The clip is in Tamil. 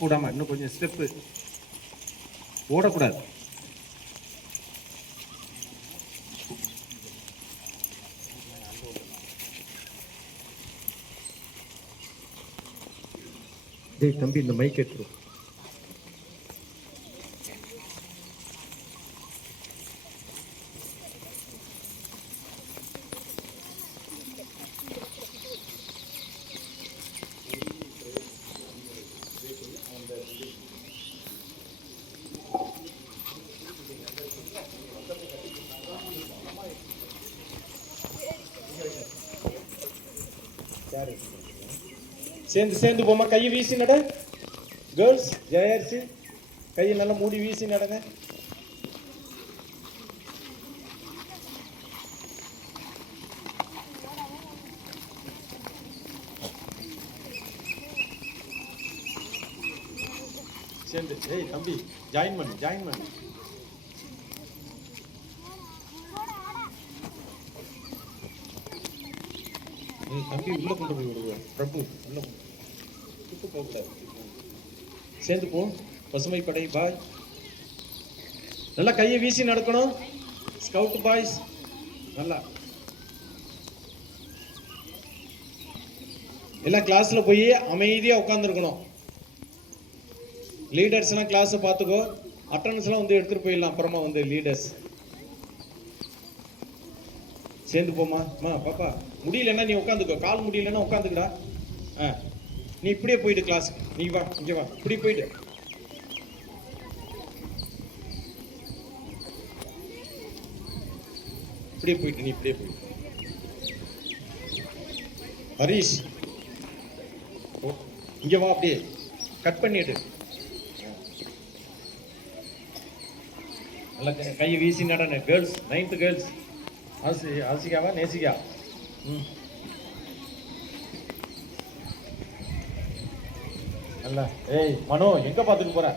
கூடாம இன்னும் கொஞ்சம் ஸ்டெப்பு ஓடக்கூடாது. டேய் தம்பி, இந்த மைக் எடுத்துரு. சேர்ந்து சேர்ந்து போமா. கையை வீசி நட. கேர்ள்ஸ் ஜெயர்சி கையை நல்லா மூடி வீசி நடங்க. சேர்ந்து. ஏய் தம்பி, ஜாயின் பண்ணு ஜாயின் பண்ணு. தம்பி உள்ள கொண்டு போய் விடுவோம். பிரபு உள்ள விட்டு போகக்கூடாது. சேர்ந்து போ. பசுமை படை பாய். நல்லா கையை வீசி நடக்கணும். ஸ்கவுட் பாய்ஸ் நல்லா எல்லாம் கிளாஸ்ல போய் அமைதியா உட்காந்துருக்கணும். லீடர்ஸ் எல்லாம் கிளாஸ் பார்த்துக்கோ. அட்டண்டன்ஸ் எல்லாம் வந்து எடுத்துட்டு போயிடலாம் அப்புறமா வந்து லீடர்ஸ். சேர்ந்து போமா. பாப்பா முடியலன்னா நீ உட்காந்துக்கோ. கால் முடியலன்னா உட்காந்துக்கடா. நீ இப்படியே போயிடு கிளாஸ். நீ வா, இங்க வா, இப்படி போயிடு. இப்படியே போயிட்டு நீ இப்படியே போயிடு. ஹரீஷ் இங்க வா, அப்படியே கட் பண்ணிடு. நல்லா கையை வீசி நடன. Girls 9th girls. ஆசிகாவா நேசிகா? நல்லா. ஏய் மனோ, எங்க பாத்துட்டு போற?